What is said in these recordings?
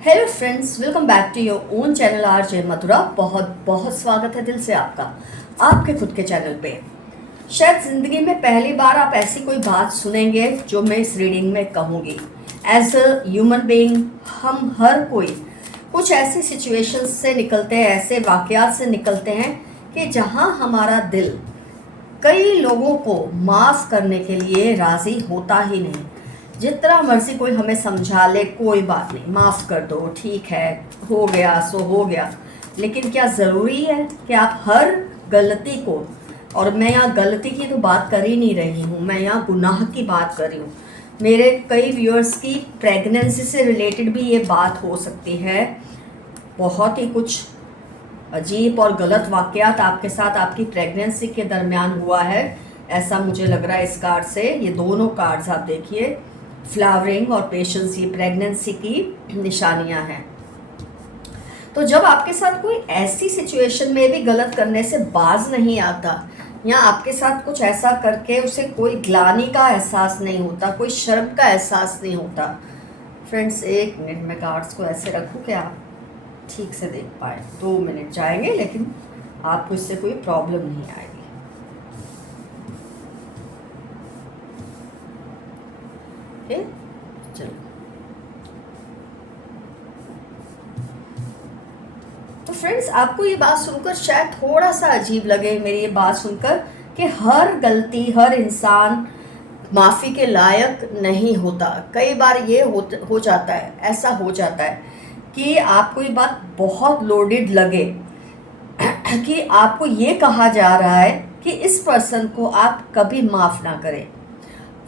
Hello friends, welcome back to your own channel R J Mathura. बहुत बहुत स्वागत है दिल से आपका आपके खुद के चैनल पे। शायद ज़िंदगी में पहली बार आप ऐसी कोई बात सुनेंगे जो मैं इस रीडिंग में कहूँगी। एज अ ह्यूमन बीइंग हम हर कोई कुछ ऐसी सिचुएशंस से निकलते हैं, ऐसे वाक़यात से निकलते हैं कि जहाँ हमारा दिल कई लोगों को माफ़ करने के लिए राज़ी होता ही नहीं। जितना मर्जी कोई हमें समझा ले, कोई बात नहीं, माफ़ कर दो, ठीक है, हो गया सो हो गया। लेकिन क्या ज़रूरी है कि आप हर गलती को, और मैं यहाँ गलती की तो बात कर ही नहीं रही हूँ, मैं यहाँ गुनाह की बात कर रही हूँ। मेरे कई व्यूअर्स की प्रेगनेंसी से रिलेटेड भी ये बात हो सकती है। बहुत ही कुछ अजीब और गलत वाक़यात आपके साथ आपकी प्रेगनेंसी के दरमियान हुआ है, ऐसा मुझे लग रहा है इस कार्ड से। ये दोनों कार्ड्स आप देखिए, फ्लावरिंग और पेशेंस, ये प्रेगनेंसी की निशानियां हैं। तो जब आपके साथ कोई ऐसी सिचुएशन में भी गलत करने से बाज नहीं आता, या आपके साथ कुछ ऐसा करके उसे कोई ग्लानि का एहसास नहीं होता, कोई शर्म का एहसास नहीं होता। फ्रेंड्स, एक मिनट में कार्ड्स को ऐसे रखूँ कि आप ठीक से देख पाए। 2 मिनट जाएंगे, लेकिन आपको इससे कोई प्रॉब्लम नहीं आएगी। ओके, चलो। तो फ्रेंड्स, आपको ये बात सुनकर शायद थोड़ा सा अजीब लगे, मेरी ये बात सुनकर, कि हर गलती, हर इंसान माफ़ी के लायक नहीं होता। कई बार ये हो जाता है, ऐसा हो जाता है कि आपको ये बात बहुत लोडेड लगे कि आपको ये कहा जा रहा है कि इस पर्सन को आप कभी माफ़ ना करें।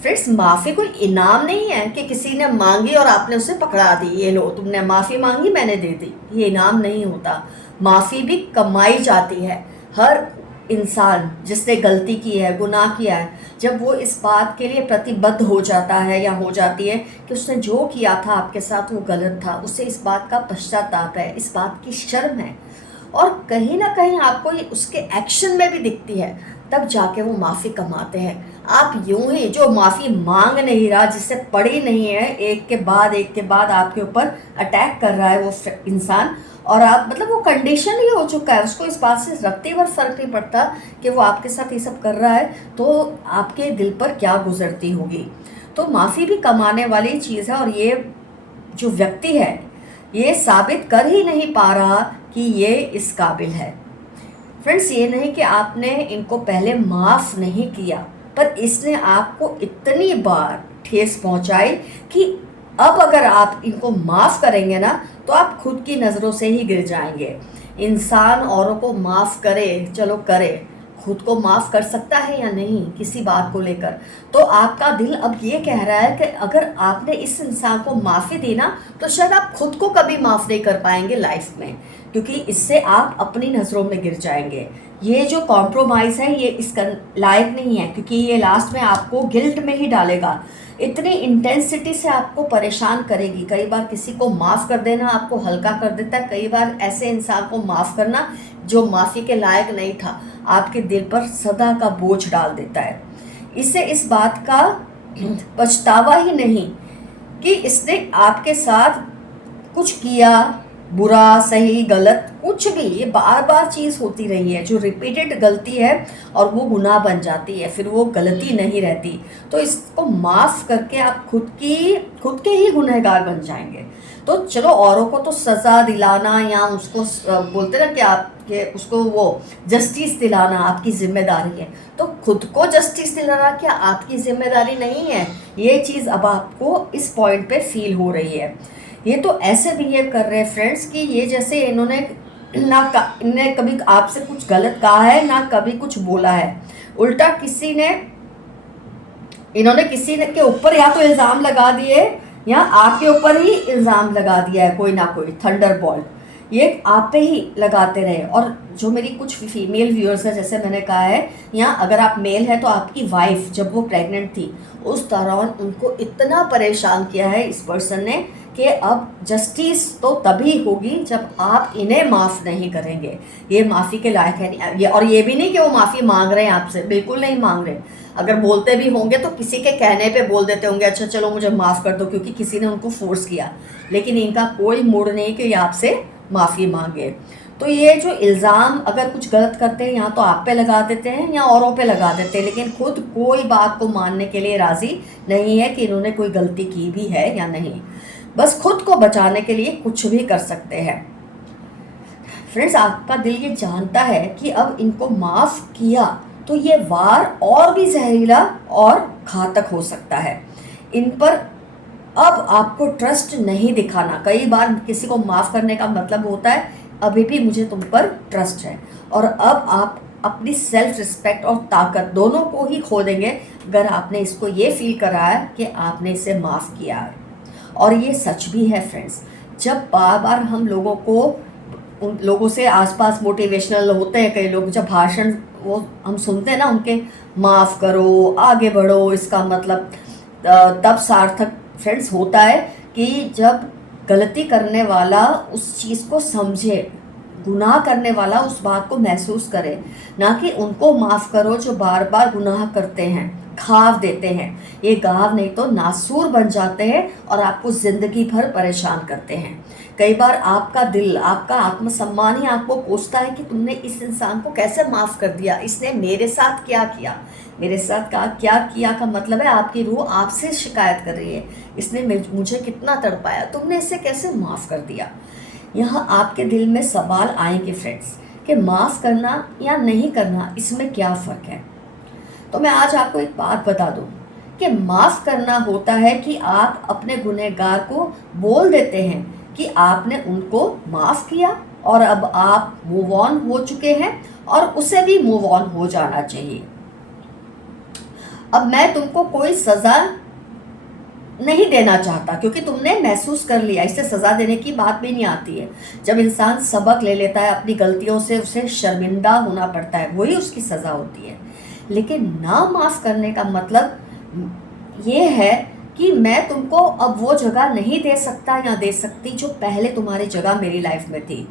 फ्रेंड्स, माफ़ी कोई इनाम नहीं है कि किसी ने मांगी और आपने उसे पकड़ा दी, ये लो तुमने माफ़ी मांगी मैंने दे दी। ये इनाम नहीं होता। माफ़ी भी कमाई जाती है। हर इंसान जिसने गलती की है, गुनाह किया है, जब वो इस बात के लिए प्रतिबद्ध हो जाता है या हो जाती है कि उसने जो किया था आपके साथ वो गलत था, उसे इस बात का पश्चाताप है, इस बात की शर्म है, और कहीं ना कहीं आपको ये उसके एक्शन में भी दिखती है, तब जाके वो माफ़ी कमाते हैं। आप यूं ही, जो माफ़ी मांग नहीं रहा, जिससे पड़ी नहीं है, एक के बाद आपके ऊपर अटैक कर रहा है वो इंसान, और आप मतलब वो कंडीशन ही हो चुका है, उसको इस बात से रत्ती भर फर्क नहीं पड़ता कि वो आपके साथ ये सब कर रहा है, तो आपके दिल पर क्या गुजरती होगी। तो माफ़ी भी कमाने वाली चीज़ है, और ये जो व्यक्ति है ये साबित कर ही नहीं पा रहा कि ये इस काबिल है। फ्रेंड्स, ये नहीं कि आपने इनको पहले माफ़ नहीं किया, पर इसने आपको इतनी बार ठेस पहुंचाई कि अब अगर आप इनको माफ़ करेंगे ना, तो आप खुद की नज़रों से ही गिर जाएंगे। इंसान औरों को माफ़ करे, चलो करे, खुद को माफ़ कर सकता है या नहीं किसी बात को लेकर? तो आपका दिल अब ये कह रहा है कि अगर आपने इस इंसान को माफ़ी दी ना, तो शायद आप खुद को कभी माफ़ नहीं कर पाएंगे लाइफ में, क्योंकि इससे आप अपनी नज़रों में गिर जाएंगे। ये जो कॉम्प्रोमाइज़ है ये इसका लायक नहीं है, क्योंकि ये लास्ट में आपको गिल्ट में ही डालेगा। इतनी इंटेंसिटी से आपको परेशान करेगी। कई बार किसी को माफ़ कर देना आपको हल्का कर देता है, कई बार ऐसे इंसान को माफ़ करना जो माफ़ी के लायक नहीं था, आपके दिल पर सदा का बोझ डाल देता है। इसे इस बात का पछतावा ही नहीं कि इसने आपके साथ कुछ किया, बुरा सही गलत कुछ भी, ये बार बार चीज़ होती रही है जो रिपीटेड गलती है, और वो गुनाह बन जाती है, फिर वो गलती नहीं रहती। तो इसको माफ़ करके आप खुद के ही गुनहगार बन जाएंगे। तो चलो, औरों को तो सज़ा दिलाना या उसको बोलते ना कि आपके उसको वो जस्टिस दिलाना आपकी जिम्मेदारी है, तो खुद को जस्टिस दिलाना क्या आपकी जिम्मेदारी नहीं है? ये चीज़ अब आपको इस पॉइंट पे फील हो रही है। ये तो ऐसे बिहेव कर रहे हैं फ्रेंड्स कि ये जैसे इन्होंने कभी आपसे कुछ गलत कहा है, ना कभी कुछ बोला है। उल्टा इन्होंने किसी ने के ऊपर या तो इल्ज़ाम लगा दिए, या आपके ऊपर ही इल्ज़ाम लगा दिया है, कोई ना कोई थंडर बॉल्ट। ये आप पे ही लगाते रहे। और जो मेरी कुछ फीमेल व्यूअर्स है, जैसे मैंने कहा है, या अगर आप मेल है तो आपकी वाइफ जब वो प्रेग्नेंट थी उस दौरान उनको इतना परेशान किया है इस पर्सन ने कि अब जस्टिस तो तभी होगी जब आप इन्हें माफ़ नहीं करेंगे। ये माफ़ी के लायक है नहीं। और ये भी नहीं कि वो माफ़ी मांग रहे हैं आपसे, बिल्कुल नहीं मांग रहे। अगर बोलते भी होंगे तो किसी के कहने पे बोल देते होंगे, अच्छा चलो मुझे माफ़ कर दो, क्योंकि किसी ने उनको फोर्स किया। लेकिन इनका कोई मूड नहीं कि ये आपसे माफ़ी मांगे। तो ये जो इल्ज़ाम अगर कुछ गलत करते हैं, या तो आप पे लगा देते हैं या औरों पे लगा देते हैं, लेकिन खुद कोई बात को मानने के लिए राज़ी नहीं है कि इन्होंने कोई गलती की भी है या नहीं। बस खुद को बचाने के लिए कुछ भी कर सकते हैं। फ्रेंड्स, आपका दिल ये जानता है कि अब इनको माफ़ किया तो ये वार और भी जहरीला और घातक हो सकता है। इन पर अब आपको ट्रस्ट नहीं दिखाना। कई बार किसी को माफ़ करने का मतलब होता है अभी भी मुझे तुम पर ट्रस्ट है। और अब आप अपनी सेल्फ रिस्पेक्ट और ताकत दोनों को ही खो देंगे अगर आपने इसको ये फील करा है कि आपने इसे माफ़ किया है। और ये सच भी है फ्रेंड्स। जब बार बार हम लोगों को, उन लोगों से आसपास मोटिवेशनल होते हैं कई लोग, जब भाषण वो हम सुनते हैं ना उनके, माफ़ करो, आगे बढ़ो, इसका मतलब तब सार्थक फ्रेंड्स होता है कि जब गलती करने वाला उस चीज़ को समझे, गुनाह करने वाला उस बात को महसूस करे, ना कि उनको माफ़ करो जो बार बार गुनाह करते हैं, घाव देते हैं। ये घाव नहीं तो नासूर बन जाते हैं और आपको ज़िंदगी भर परेशान करते हैं। कई बार आपका दिल, आपका आत्मसम्मान ही आपको कोसता है कि तुमने इस इंसान को कैसे माफ़ कर दिया, इसने मेरे साथ क्या किया। मेरे साथ क्या किया का मतलब है आपकी रूह आपसे शिकायत कर रही है, इसने मुझे कितना तड़पाया, तुमने इसे कैसे माफ़ कर दिया। यहाँ आपके दिल में सवाल आएंगे फ्रेंड्स कि माफ़ करना या नहीं करना, इसमें क्या फ़र्क है। तो मैं आज आपको एक बात बता दूं कि माफ़ करना होता है कि आप अपने गुनहगार को बोल देते हैं कि आपने उनको माफ़ किया और अब आप मूव ऑन हो चुके हैं और उसे भी मूव ऑन हो जाना चाहिए। अब मैं तुमको कोई सज़ा नहीं देना चाहता क्योंकि तुमने महसूस कर लिया, इससे सज़ा देने की बात भी नहीं आती है। जब इंसान सबक ले लेता है अपनी गलतियों से, उसे शर्मिंदा होना पड़ता है, वही उसकी सज़ा होती है। लेकिन ना माफ़ करने का मतलब ये है कि मैं तुमको अब वो जगह नहीं दे सकता या दे सकती जो पहले तुम्हारी जगह मेरी लाइफ में थी।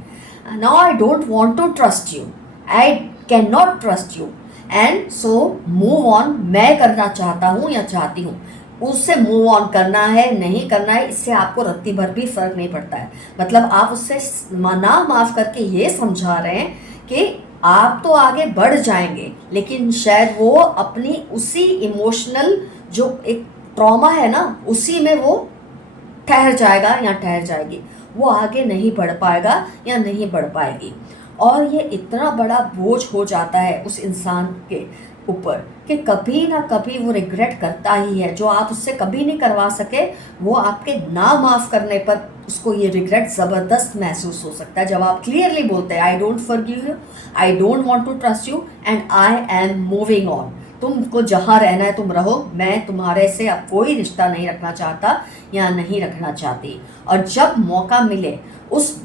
Now I don't want to trust you, I can not trust you and so move on. मैं करना चाहता हूँ या चाहती हूँ, उससे मूव ऑन करना है नहीं करना है, इससे आपको रत्ती भर भी फर्क नहीं पड़ता है। मतलब आप उससे ना माफ़ करके ये समझा रहे हैं कि आप तो आगे बढ़ जाएंगे, लेकिन शायद वो अपनी उसी इमोशनल जो एक ट्रॉमा है ना, उसी में वो ठहर जाएगा या ठहर जाएगी, वो आगे नहीं बढ़ पाएगा या नहीं बढ़ पाएगी। और ये इतना बड़ा बोझ हो जाता है उस इंसान के ऊपर कि कभी ना कभी वो रिग्रेट करता ही है। जो आप उससे कभी नहीं करवा सके, वो आपके ना माफ़ करने पर उसको ये रिग्रेट ज़बरदस्त महसूस हो सकता है। जब आप क्लियरली बोलते हैं I don't forgive you, I don't want to trust you and I am moving on. तुमको जहाँ रहना है तुम रहो, मैं तुम्हारे से अब कोई रिश्ता नहीं रखना चाहता या नहीं रखना चाहती। और जब मौका मिले उस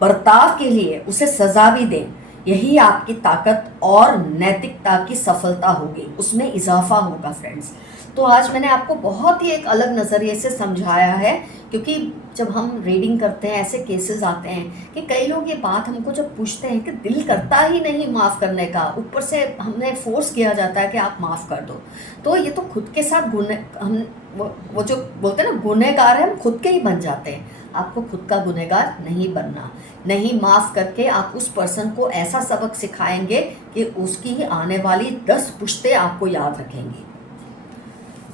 बर्ताव के लिए उसे सज़ा भी दें, यही आपकी ताकत और नैतिकता की सफलता होगी, उसमें इजाफा होगा फ्रेंड्स। तो आज मैंने आपको बहुत ही एक अलग नज़रिए से समझाया है, क्योंकि जब हम रीडिंग करते हैं ऐसे केसेस आते हैं कि कई लोग ये बात हमको जब पूछते हैं कि दिल करता ही नहीं माफ़ करने का, ऊपर से हमने फोर्स किया जाता है कि आप माफ़ कर दो। तो ये तो खुद के साथ हम वो जो बोलते हैं ना गुनहगार है, हम खुद के ही बन जाते हैं। आपको खुद का गुनहगार नहीं बनना। नहीं माफ़ करके आप उस पर्सन को ऐसा सबक सिखाएंगे कि उसकी आने वाली 10 पुश्तें आपको याद रखेंगी।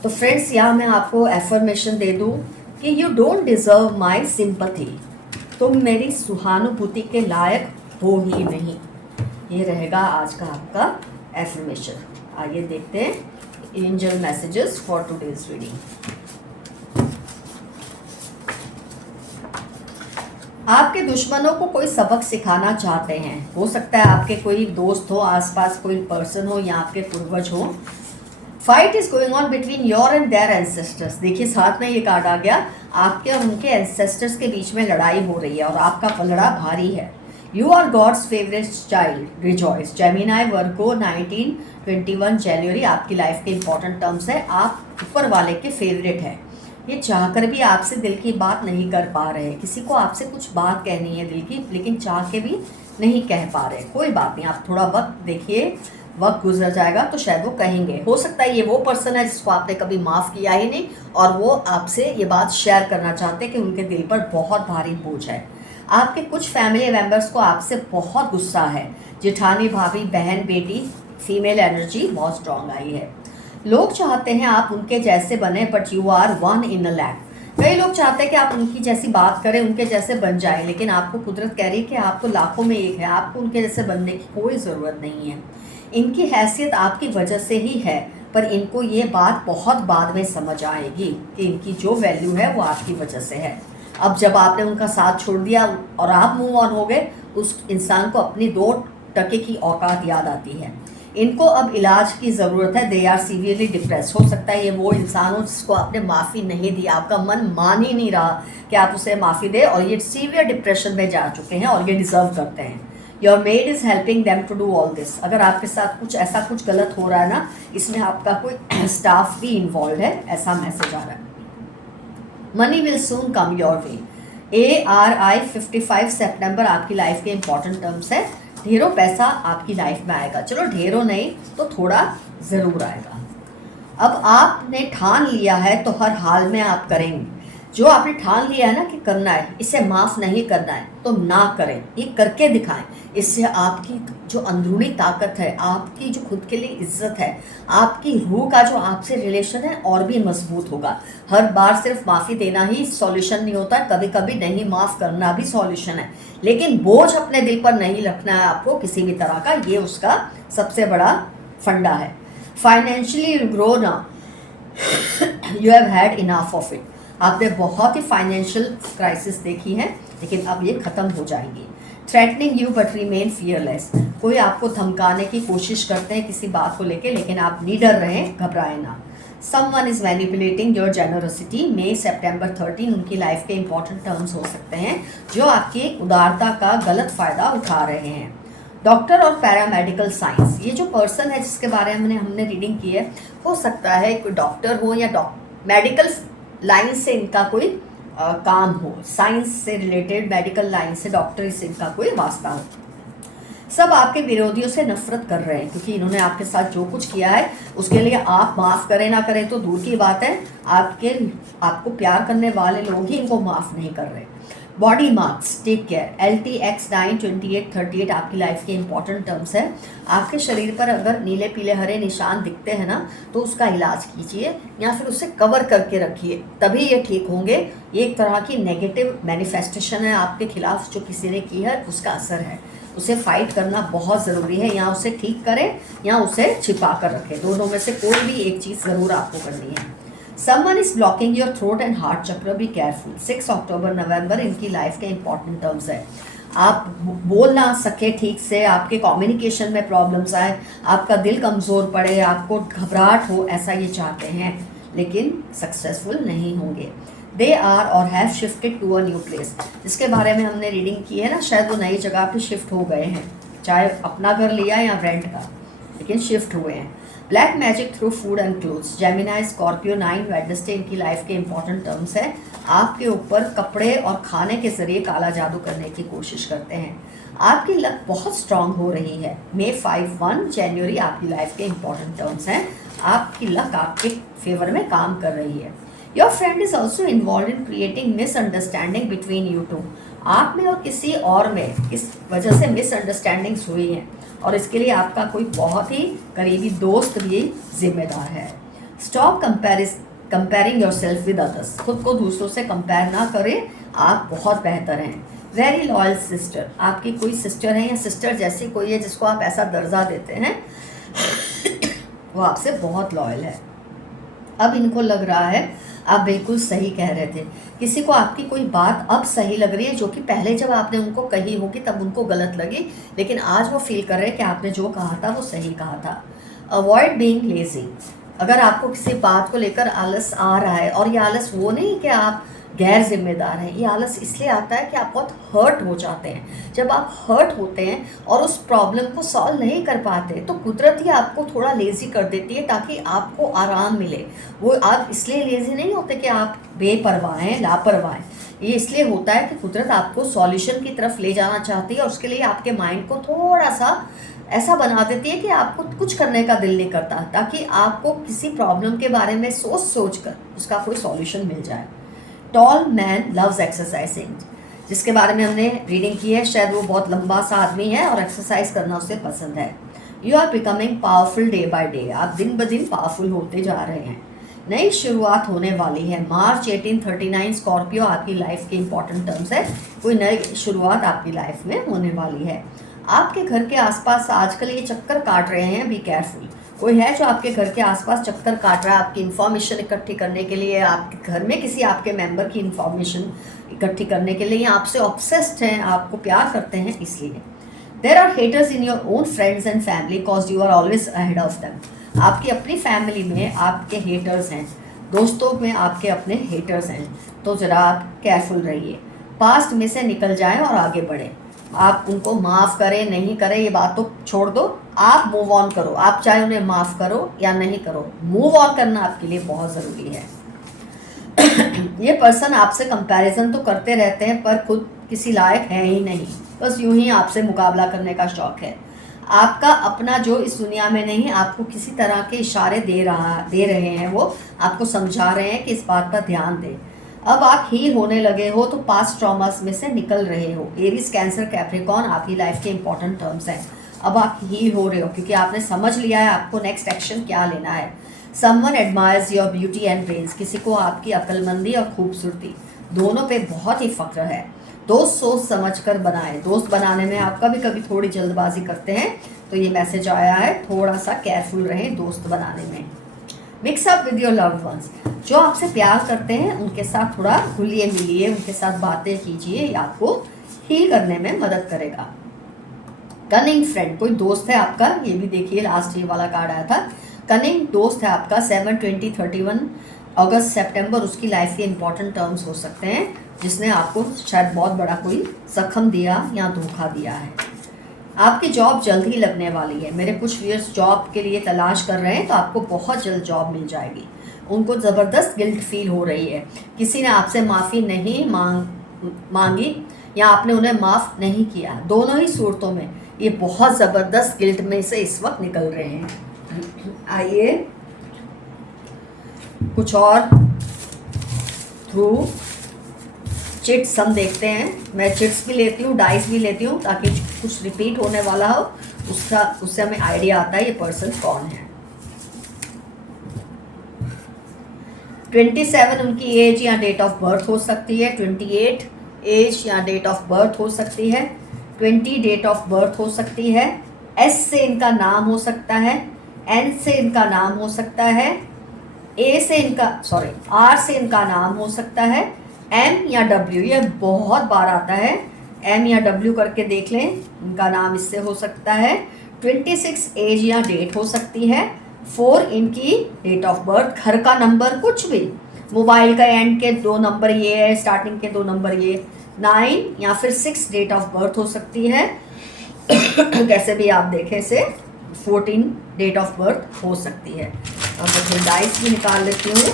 तो फ्रेंड्स, यहाँ मैं आपको एफर्मेशन दे दूँ कि you don't deserve my sympathy, तुम मेरी सहानुभूति के लायक हो ही नहीं। ये रहेगा आज का आपका एफर्मेशन। आइए देखते हैं angel messages for today's reading. आपके दुश्मनों को कोई सबक सिखाना चाहते हैं। हो सकता है आपके कोई दोस्त हो, आसपास कोई पर्सन हो या आपके पूर्वज हो। Fight is going on between your and their ancestors. देखिए साथ में ये कार्ड आ गया, आपके और उनके एंसेस्टर्स के बीच में लड़ाई हो रही है और आपका पलड़ा भारी है। You are god's favourite child, rejoice. Gemini Virgo 1921 जनवरी आपकी लाइफ के इंपॉर्टेंट टर्म्स है। आप ऊपर वाले के फेवरेट हैं। ये चाहकर भी आपसे दिल की बात नहीं कर पा रहे। किसी को आपसे कुछ बात कहनी है दिल की, लेकिन चाह के भी नहीं कह पा रहे। कोई बात नहीं, आप थोड़ा वक्त देखिए, वक्त गुजर जाएगा तो शायद वो कहेंगे। हो सकता है ये वो पर्सन है जिसको आपने कभी माफ़ किया ही नहीं और वो आपसे ये बात शेयर करना चाहते हैं कि उनके दिल पर बहुत भारी बोझ है। आपके कुछ फैमिली मेंबर्स को आपसे बहुत गुस्सा है। जेठानी, भाभी, बहन, बेटी, फीमेल एनर्जी बहुत स्ट्रांग आई है। लोग चाहते हैं आप उनके जैसे बने, but you are one in a lakh. कई लोग चाहते हैं कि आप उनकी जैसी बात करें, उनके जैसे बन जाए, लेकिन आपको कुदरत कह रही है कि आप तो लाखों में एक है। आपको उनके जैसे बनने की कोई ज़रूरत नहीं है। इनकी हैसियत आपकी वजह से ही है, पर इनको ये बात बहुत बाद में समझ आएगी कि इनकी जो वैल्यू है वो आपकी वजह से है। अब जब आपने उनका साथ छोड़ दिया और आप मूव ऑन हो गए, उस इंसान को अपनी 2 टके की औकात याद आती है। इनको अब इलाज की ज़रूरत है। They are severely depress. हो सकता है ये वो इंसान हो जिसको आपने माफ़ी नहीं दी, आपका मन मान ही नहीं रहा कि आप उसे माफ़ी दें, और ये सीवियर डिप्रेशन में जा चुके हैं और ये डिज़र्व करते हैं। Your maid is helping them to do all this. अगर आपके साथ कुछ ऐसा कुछ गलत हो रहा है ना, इसमें आपका कोई स्टाफ भी इन्वॉल्व है, ऐसा मैसेज आ रहा है। Money will soon come your way. ARI 55 सितंबर आपकी लाइफ के इंपॉर्टेंट टर्म्स है। ढेरों पैसा आपकी लाइफ में आएगा। चलो ढेरों नहीं तो थोड़ा ज़रूर आएगा। अब आपने ठान लिया है तो हर हाल में आप करेंगे। जो आपने ठान लिया है ना कि करना है, इसे माफ़ नहीं करना है, तो ना करें, ये करके दिखाएं। इससे आपकी जो अंदरूनी ताकत है, आपकी जो खुद के लिए इज्जत है, आपकी रूह का जो आपसे रिलेशन है और भी मजबूत होगा। हर बार सिर्फ माफ़ी देना ही सॉल्यूशन नहीं होता, कभी कभी नहीं माफ़ करना भी सॉल्यूशन है। लेकिन बोझ अपने दिल पर नहीं रखना है आपको किसी भी तरह का, ये उसका सबसे बड़ा फंडा है। फाइनेंशियली ग्रो ना, you have had enough of it. आपने बहुत ही फाइनेंशियल क्राइसिस देखी है, लेकिन अब ये ख़त्म हो जाएगी। Threatening you but remain fearless. कोई आपको धमकाने की कोशिश करते हैं किसी बात को लेके, लेकिन आप निडर रहें, घबराएं ना। Someone is manipulating your generosity. मई सितंबर 13 उनकी लाइफ के इंपॉर्टेंट टर्म्स हो सकते हैं जो आपकी उदारता का गलत फ़ायदा उठा रहे हैं। डॉक्टर और पैरामेडिकल साइंस, ये जो पर्सन है जिसके बारे में हमने रीडिंग की है, हो सकता है कोई डॉक्टर हो या मेडिकल लाइन से इनका कोई काम हो, साइंस से रिलेटेड, मेडिकल लाइन से, डॉक्टरी से इनका कोई वास्ता हो। सब आपके विरोधियों से नफरत कर रहे हैं क्योंकि इन्होंने आपके साथ जो कुछ किया है उसके लिए आप माफ़ करें ना करें तो दूर की बात है, आपको प्यार करने वाले लोग ही इनको माफ़ नहीं कर रहे। Body marks, take care. LTX 92838 आपकी लाइफ के इंपॉर्टेंट टर्म्स है। आपके शरीर पर अगर नीले पीले हरे निशान दिखते हैं ना, तो उसका इलाज कीजिए या फिर उसे कवर करके रखिए, तभी ये ठीक होंगे। ये एक तरह की नेगेटिव मैनिफेस्टेशन है आपके खिलाफ जो किसी ने की है, उसका असर है। उसे फाइट करना बहुत ज़रूरी है, या उसे ठीक करें या उसे छिपा कर रखें, दोनों में से कोई भी एक चीज़ ज़रूर आपको करनी है। Someone is blocking your throat and heart chakra, be careful। 6 अक्टूबर नवंबर इनकी लाइफ के इंपॉर्टेंट टर्म्स है। आप बोल ना सके ठीक से, आपके कम्युनिकेशन में प्रॉब्लम्स आए, आपका दिल कमज़ोर पड़े, आपको घबराहट हो, ऐसा ये चाहते हैं, लेकिन सक्सेसफुल नहीं होंगे। दे आर और have shifted to a new place. जिसके बारे में हमने रीडिंग की है ना, शायद वो नई जगह पे शिफ्ट हो गए हैं, चाहे अपना घर लिया या रेंट का, लेकिन शिफ्ट हुए हैं। Black magic through food and clothes. Gemini Scorpio 9 Wednesday इनकी लाइफ के इंपॉर्टेंट टर्म्स है। आपके ऊपर कपड़े और खाने के जरिए काला जादू करने की कोशिश करते हैं। आपकी लक बहुत स्ट्रांग हो रही है। May 1 जनवरी आपकी लाइफ के इंपॉर्टेंट टर्म्स हैं। आपकी लक आपके फेवर में काम कर रही है। Your friend is also involve in creating misunderstanding between you two. आप में और किसी और में इस वजह से मिसअंडरस्टैंडिंग्स हुई हैं और इसके लिए आपका कोई बहुत ही करीबी दोस्त भी जिम्मेदार है। Stop comparing your self with others. खुद को दूसरों से कंपेयर ना करें, आप बहुत बेहतर हैं। Very loyal sister. आपकी कोई सिस्टर है या सिस्टर जैसी कोई है जिसको आप ऐसा दर्जा देते हैं, वो आपसे बहुत लॉयल है। अब इनको लग रहा है आप बिल्कुल सही कह रहे थे। किसी को आपकी कोई बात अब सही लग रही है जो कि पहले जब आपने उनको कही होगी तब उनको गलत लगी, लेकिन आज वो फील कर रहे हैं कि आपने जो कहा था वो सही कहा था। Avoid being lazy. अगर आपको किसी बात को लेकर आलस आ रहा है, और ये आलस वो नहीं कि आप गैर जिम्मेदार हैं, ये आलस इसलिए आता है कि आप बहुत हर्ट हो जाते हैं। जब आप हर्ट होते हैं और उस प्रॉब्लम को सॉल्व नहीं कर पाते, तो कुदरत ही आपको थोड़ा लेज़ी कर देती है ताकि आपको आराम मिले। वो आप इसलिए लेज़ी नहीं होते कि आप बेपरवाह हैं, लापरवाह हैं। ये इसलिए होता है कि कुदरत आपको सॉल्यूशन की तरफ ले जाना चाहती है, और उसके लिए आपके माइंड को थोड़ा सा ऐसा बना देती है कि आपको कुछ करने का दिल नहीं करता, ताकि आपको किसी प्रॉब्लम के बारे में सोच कर उसका कोई सॉल्यूशन मिल जाए। टॉल मैन लव्स एक्सरसाइजिंग, जिसके बारे में हमने रीडिंग की है, शायद वो बहुत लंबा सा आदमी है और एक्सरसाइज करना उसे पसंद है। You are becoming powerful day by day, आप दिन ब दिन पावरफुल होते जा रहे हैं। नई शुरुआत होने वाली है। मार्च 1839 स्कॉर्पियो आपकी लाइफ के इंपॉर्टेंट टर्म्स है। कोई नई शुरुआत आपकी लाइफ में होने वाली है। आपके घर के आसपास आजकल ये चक्कर काट रहे हैं, बी केयरफुल। कोई है जो आपके घर के आसपास चक्कर काट रहा है आपकी इन्फॉर्मेशन इकट्ठी करने के लिए, आपके घर में किसी आपके मेंबर की इन्फॉर्मेशन इकट्ठी करने के लिए, आपसे ऑब्सेस्ड हैं, आपको प्यार करते हैं इसलिए। There are haters in your own friends and family cause you are always ahead of them. आपकी अपनी फैमिली में आपके हेटर्स हैं, दोस्तों में आपके अपने हेटर्स हैं, तो ज़रा आप केयरफुल रहिए। पास्ट में से निकल जाएं और आगे बढ़ें। आप उनको माफ़ करें नहीं करें ये बात तो छोड़ दो, आप मूव ऑन करो। आप चाहे उन्हें माफ़ करो या नहीं करो, मूव ऑन करना आपके लिए बहुत ज़रूरी है। ये पर्सन आपसे कंपैरिजन तो करते रहते हैं पर खुद किसी लायक है ही नहीं, बस यूं ही आपसे मुकाबला करने का शौक है। आपका अपना जो इस दुनिया में नहीं, आपको किसी तरह के इशारे दे रहे हैं, वो आपको समझा रहे हैं कि इस बात पर ध्यान दें। अब आप हील होने लगे हो, तो पास्ट ट्रॉमास में से निकल रहे हो। एरीज, कैंसर, कैप्रिकॉर्न आपकी लाइफ के इंपॉर्टेंट टर्म्स हैं। अब आप हील हो रहे हो क्योंकि आपने समझ लिया है आपको नेक्स्ट एक्शन क्या लेना है। Someone admires your beauty and brains, किसी को आपकी अक्लमंदी और खूबसूरती दोनों पे बहुत ही फख्र है। दोस्त सोच समझ कर बनाएं। दोस्त बनाने में आप कभी कभी थोड़ी जल्दबाजी करते हैं, तो ये मैसेज आया है थोड़ा सा केयरफुल रहें दोस्त बनाने में। Mix up with your loved ones, जो आपसे प्यार करते हैं उनके साथ थोड़ा घुलिए मिलिए, उनके साथ बातें कीजिए, ये आपको हील करने में मदद करेगा। कनिंग फ्रेंड, कोई दोस्त है आपका, ये भी देखिए लास्ट ये वाला कार्ड आया था। कनिंग दोस्त है आपका। 7, 20, 31 अगस्त, सितंबर उसकी लाइफ के इंपॉर्टेंट टर्म्स हो सकते हैं, जिसने आपको शायद बहुत बड़ा कोई जख्म दिया या धोखा दिया है। आपकी जॉब जल्द ही लगने वाली है। मेरे कुछ व्यूअर्स जॉब के लिए तलाश कर रहे हैं, तो आपको बहुत जल्द जॉब मिल जाएगी। उनको ज़बरदस्त गिल्ट फील हो रही है, किसी ने आपसे माफ़ी नहीं मांगी या आपने उन्हें माफ़ नहीं किया। दोनों ही सूरतों में ये बहुत ज़बरदस्त गिल्ट में से इस वक्त निकल रहे हैं। आइए कुछ और थ्रू चिट्स हम देखते हैं। मैं चिट्स भी लेती हूँ, डाइस भी लेती हूँ, ताकि कुछ रिपीट होने वाला हो उससे हमें आइडिया आता है ये पर्सन कौन है। 27 उनकी एज या डेट ऑफ बर्थ हो सकती है। 28 एज या डेट ऑफ बर्थ हो सकती है। 20 डेट ऑफ बर्थ हो सकती है। एस से इनका नाम हो सकता है। एन से इनका नाम हो सकता है। आर से इनका नाम हो सकता है। एम या डब्ल्यू, ये बहुत बार आता है, एम या डब्ल्यू करके देख लें, इनका नाम इससे हो सकता है। 26 एज या डेट हो सकती है। 4 इनकी डेट ऑफ बर्थ, घर का नंबर कुछ भी, मोबाइल का एंड के 2 नंबर ये है, स्टार्टिंग के 2 नंबर ये। 9 या फिर 6 डेट ऑफ बर्थ हो सकती है। कैसे भी आप देखें इसे, 14 डेट ऑफ बर्थ हो सकती है। अब मैं डाइस भी निकाल लेती हूँ।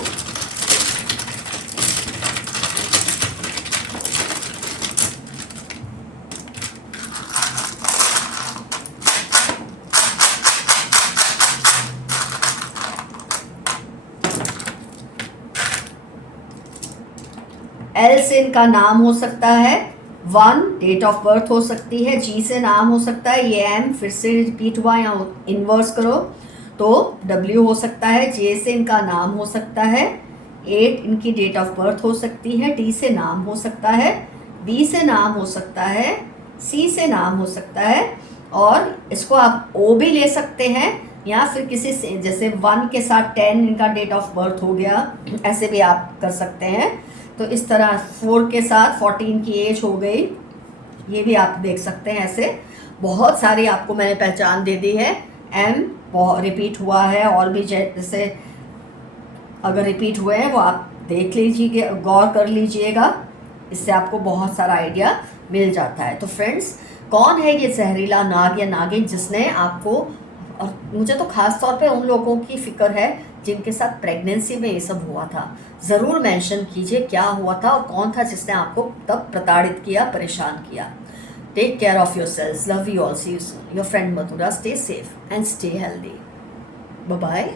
एल से इनका नाम हो सकता है। 1 डेट ऑफ बर्थ हो सकती है। जी से नाम हो सकता है। ये एम फिर से रिपीट हुआ या इन्वर्स करो तो डब्ल्यू हो सकता है। जे से इनका नाम हो सकता है। 8 इनकी डेट ऑफ बर्थ हो सकती है। टी से नाम हो सकता है। बी से नाम हो सकता है। सी से नाम हो सकता है, और इसको आप ओ भी ले सकते हैं, या फिर किसी से, जैसे 1 के साथ 10 इनका डेट ऑफ बर्थ हो गया, ऐसे भी आप कर सकते हैं। तो इस तरह 4 के साथ 14 की एज हो गई, ये भी आप देख सकते हैं। ऐसे बहुत सारी आपको मैंने पहचान दे दी है। एम रिपीट हुआ है, और भी जैसे अगर रिपीट हुए हैं वो आप देख लीजिए, गौर कर लीजिएगा, इससे आपको बहुत सारा आइडिया मिल जाता है। तो फ्रेंड्स, कौन है ये जहरीला नाग या नागिन जिसने आपको, और मुझे तो खास तौर पे उन लोगों की फिक्र है जिनके साथ प्रेगनेंसी में ये सब हुआ था। ज़रूर मेंशन कीजिए क्या हुआ था और कौन था जिसने आपको तब प्रताड़ित किया, परेशान किया। Take care of yourselves, love you all, see you soon, your friend Madhura, stay safe and stay healthy, bye bye.